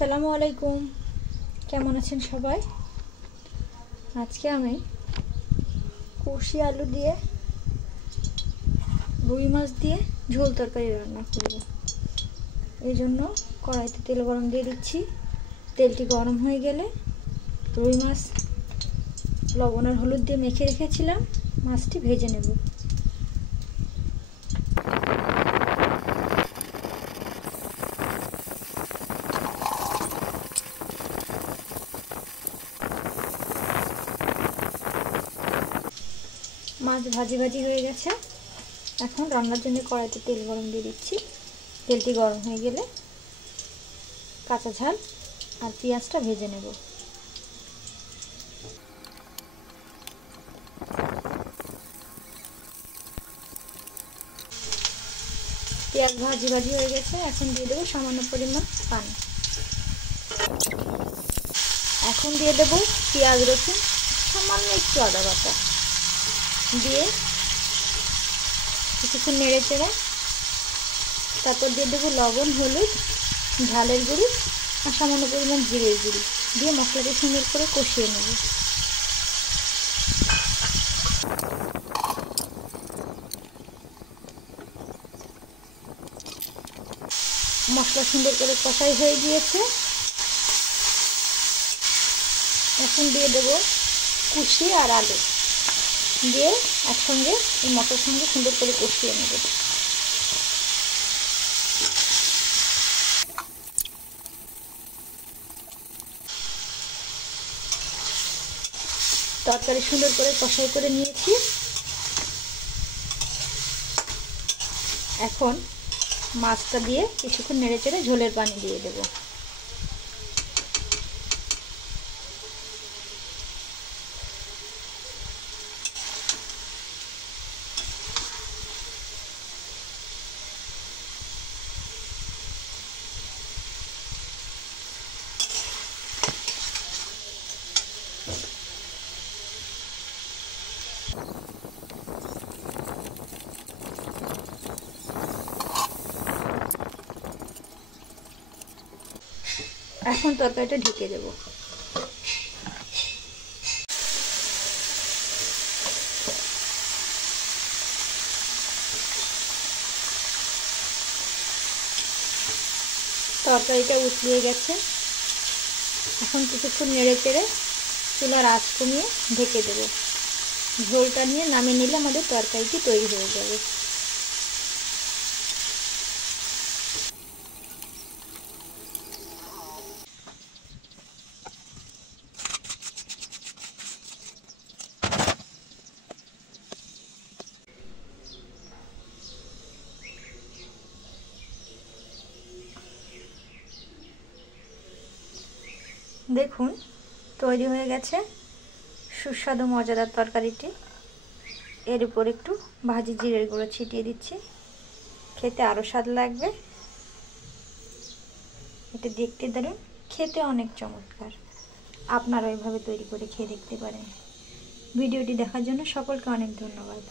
আসসালামু আলাইকুম, কেমন আছেন সবাই? আজকে আমি কষি আলু দিয়ে রুই মাছ দিয়ে ঝোল তরকারি রান্না করব। এই জন্য কড়াইতে তেল গরম দিয়ে দিচ্ছি। তেলটি গরম হয়ে গেলে রুই মাছ লবণ আর হলুদ দিয়ে মেখে রেখেছিলাম, মাছটি ভেজে নেব। মাছ ভাজি ভাজি হয়ে গেছে। এখন রান্নার জন্য কড়াইতে তেল গরম দিয়ে দিচ্ছি। তেলটি গরম হয়ে গেলে কাঁচা ঝাল আর পেঁয়াজটা ভেজে নেব। পেঁয়াজ ভাজি ভাজি হয়ে গেছে। এখন দিয়ে দেবো সামান্য পরিমাণ পানি। এখন দিয়ে দেবো পেঁয়াজ রসুন, সামান্য একটু আদা বাটা দিয়ে কিছুক্ষণ নেড়ে চেড়ে তারপর দিয়ে দেবো লবণ, হলুদ, ঝালের গুঁড়ি আর সামান্য পরিমাণ জিরের গুঁড়ি দিয়ে মশলাটি সুন্দর করে কষিয়ে নেব। মশলা সুন্দর করে কষাই হয়ে গিয়েছে। এখন দিয়ে দেবো কুচি আর আলু দিয়ে একসঙ্গে এই মশলার সঙ্গে সুন্দর করে কষিয়ে নেব। তরকারি সুন্দর করে কষাই করে নিয়েছি। এখন মাছটা দিয়ে কিছুক্ষণ নেড়ে চেড়ে ঝোলের পানি দিয়ে দেবো। এখন তরকারিটা ঢেকে দেব। তরকারিটা উতলিয়ে গেছে। এখন কিছুক্ষণ নেড়ে চেড়ে চুলার আঁচ কমিয়ে ঢেকে দেব। ঝোলটা নিয়ে নামিয়ে নিলে আমাদের তরকারিটি তৈরি হয়ে যাবে। দেখুন তৈরি হয়ে গেছে সুস্বাদু মজাদার তরকারিটি। এর উপর একটু ভাজি জিরের গুঁড়ো ছিটিয়ে দিচ্ছি, খেতে আরও স্বাদ লাগবে। এটা দেখতে দারুণ, খেতে অনেক চমৎকার। আপনারা এভাবে তৈরি করে খেয়ে দেখতে পারেন। ভিডিওটি দেখার জন্য সকলকে অনেক ধন্যবাদ।